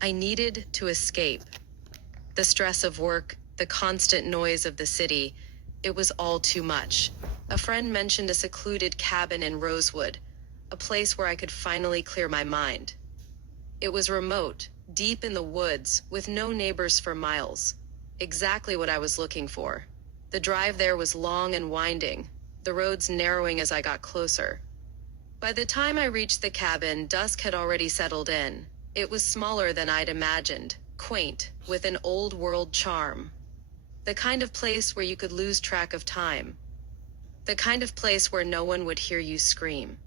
I needed to escape. The stress of work, the constant noise of the city, it was all too much. A friend mentioned a secluded cabin in Rosewood, a place where I could finally clear my mind. It was remote, deep in the woods, with no neighbors for miles. Exactly what I was looking for. The drive there was long and winding, the roads narrowing as I got closer. By the time I reached the cabin, dusk had already settled in. It was smaller than I'd imagined, quaint, with an old-world charm. The kind of place where you could lose track of time. The kind of place where no one would hear you scream.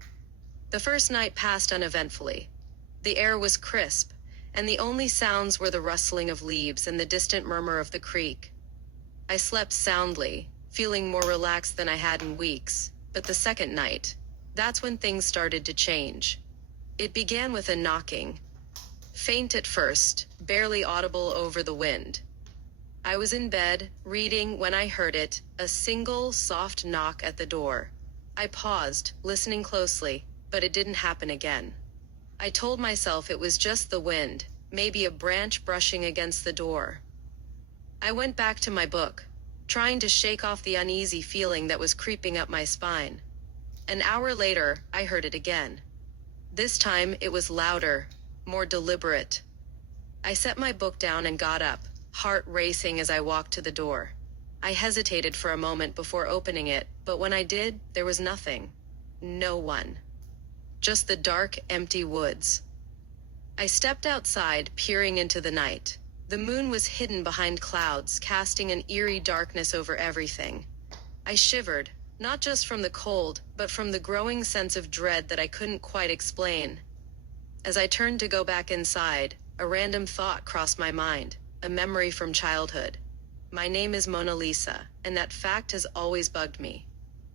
The first night passed uneventfully. The air was crisp, and the only sounds were the rustling of leaves and the distant murmur of the creek. I slept soundly, feeling more relaxed than I had in weeks. But the second night, that's when things started to change. It began with a knocking. Faint at first, barely audible over the wind. I was in bed, reading, when I heard it, a single, soft knock at the door. I paused, listening closely, but it didn't happen again. I told myself it was just the wind, maybe a branch brushing against the door. I went back to my book, trying to shake off the uneasy feeling that was creeping up my spine. An hour later, I heard it again. This time, it was louder, more deliberate. I set my book down and got up, heart racing as I walked to the door. I hesitated for a moment before opening it, but when I did, there was nothing. No one. Just the dark, empty woods. I stepped outside, peering into the night. The moon was hidden behind clouds, casting an eerie darkness over everything. I shivered, not just from the cold, but from the growing sense of dread that I couldn't quite explain. As I turned to go back inside, a random thought crossed my mind, a memory from childhood. My name is Mona Lisa, and that fact has always bugged me.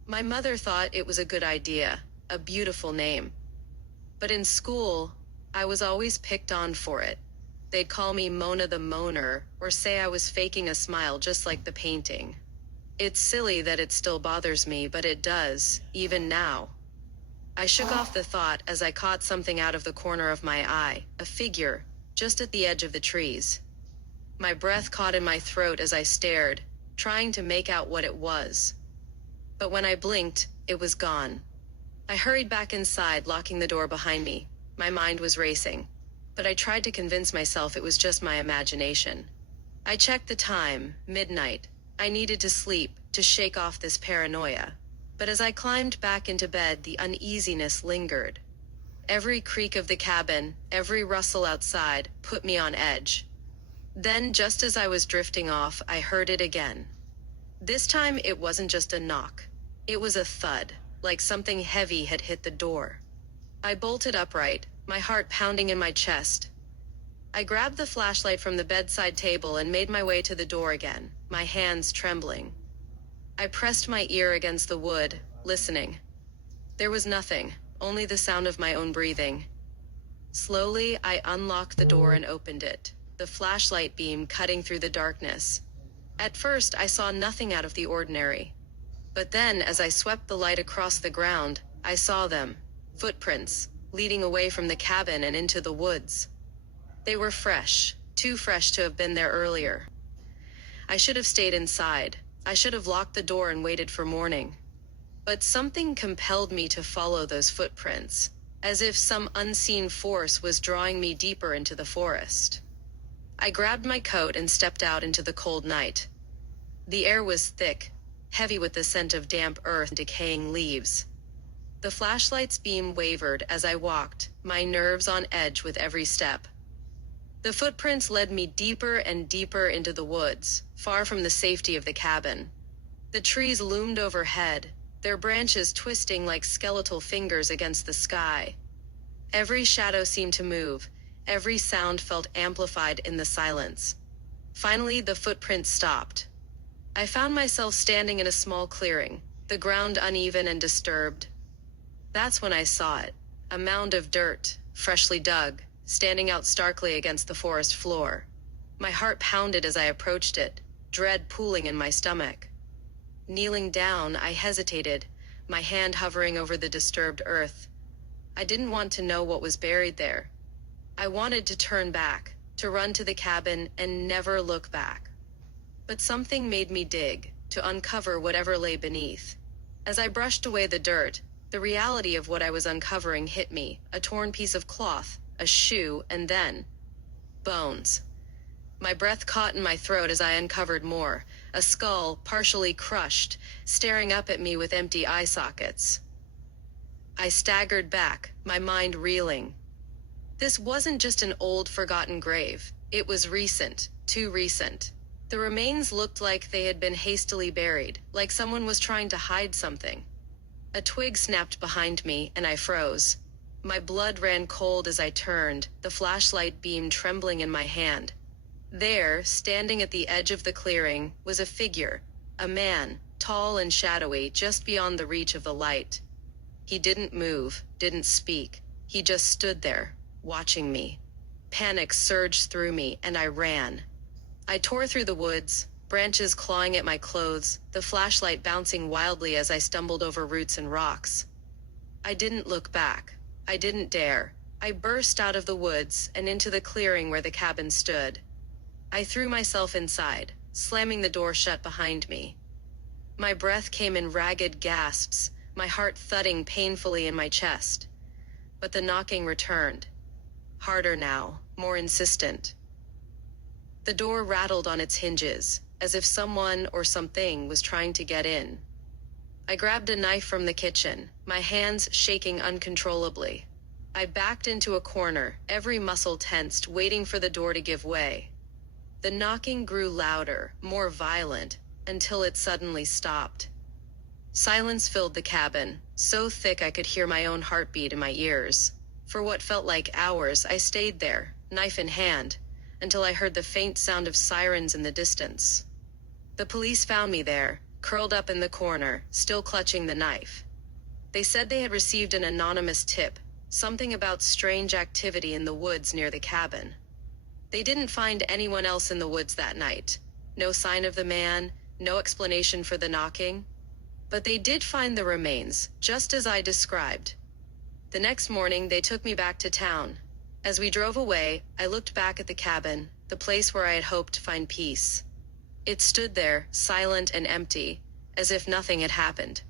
My mother thought it was a good idea, a beautiful name. But in school, I was always picked on for it. They'd call me Mona the Moaner, or say I was faking a smile just like the painting. It's silly that it still bothers me, but it does, even now. I shook off the thought as I caught something out of the corner of my eye, a figure, just at the edge of the trees. My breath caught in my throat as I stared, trying to make out what it was. But when I blinked, it was gone. I hurried back inside, locking the door behind me. My mind was racing, but I tried to convince myself it was just my imagination. I checked the time, midnight. I needed to sleep, to shake off this paranoia. But as I climbed back into bed, the uneasiness lingered. Every creak of the cabin, every rustle outside, put me on edge. Then, just as I was drifting off, I heard it again. This time, it wasn't just a knock. It was a thud, like something heavy had hit the door. I bolted upright, my heart pounding in my chest. I grabbed the flashlight from the bedside table and made my way to the door again, my hands trembling. I pressed my ear against the wood, listening. There was nothing, only the sound of my own breathing. Slowly, I unlocked the door and opened it, the flashlight beam cutting through the darkness. At first, I saw nothing out of the ordinary. But then, as I swept the light across the ground, I saw them, footprints, leading away from the cabin and into the woods. They were fresh, too fresh to have been there earlier. I should have stayed inside. I should have locked the door and waited for morning. But something compelled me to follow those footprints, as if some unseen force was drawing me deeper into the forest. I grabbed my coat and stepped out into the cold night. The air was thick, heavy with the scent of damp earth and decaying leaves. The flashlight's beam wavered as I walked, my nerves on edge with every step. The footprints led me deeper and deeper into the woods, far from the safety of the cabin. The trees loomed overhead, their branches twisting like skeletal fingers against the sky. Every shadow seemed to move, every sound felt amplified in the silence. Finally, the footprints stopped. I found myself standing in a small clearing, the ground uneven and disturbed. That's when I saw it, a mound of dirt, freshly dug, standing out starkly against the forest floor. My heart pounded as I approached it, dread pooling in my stomach. Kneeling down, I hesitated, my hand hovering over the disturbed earth. I didn't want to know what was buried there. I wanted to turn back, to run to the cabin and never look back. But something made me dig, to uncover whatever lay beneath. As I brushed away the dirt, the reality of what I was uncovering hit me, a torn piece of cloth, a shoe, and then bones. My breath caught in my throat as I uncovered more, a skull, partially crushed, staring up at me with empty eye sockets. I staggered back, my mind reeling. This wasn't just an old, forgotten grave. It was recent, too recent. The remains looked like they had been hastily buried, like someone was trying to hide something. A twig snapped behind me, and I froze. My blood ran cold as I turned, the flashlight beam trembling in my hand. There, standing at the edge of the clearing, was a figure, a man, tall and shadowy, just beyond the reach of the light. He didn't move, didn't speak. He just stood there, watching me. Panic surged through me, and I ran. I tore through the woods, branches clawing at my clothes, the flashlight bouncing wildly as I stumbled over roots and rocks. I didn't look back. I didn't dare. I burst out of the woods and into the clearing where the cabin stood. I threw myself inside, slamming the door shut behind me. My breath came in ragged gasps, my heart thudding painfully in my chest. But the knocking returned. Harder now, more insistent. The door rattled on its hinges, as if someone or something was trying to get in. I grabbed a knife from the kitchen, my hands shaking uncontrollably. I backed into a corner, every muscle tensed, waiting for the door to give way. The knocking grew louder, more violent, until it suddenly stopped. Silence filled the cabin, so thick I could hear my own heartbeat in my ears. For what felt like hours, I stayed there, knife in hand, until I heard the faint sound of sirens in the distance. The police found me there, curled up in the corner, still clutching the knife. They said they had received an anonymous tip, something about strange activity in the woods near the cabin. They didn't find anyone else in the woods that night. No sign of the man, no explanation for the knocking. But they did find the remains, just as I described. The next morning, they took me back to town. As we drove away, I looked back at the cabin, the place where I had hoped to find peace. It stood there, silent and empty, as if nothing had happened.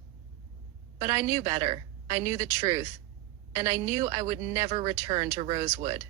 But I knew better. I knew the truth. And I knew I would never return to Rosewood.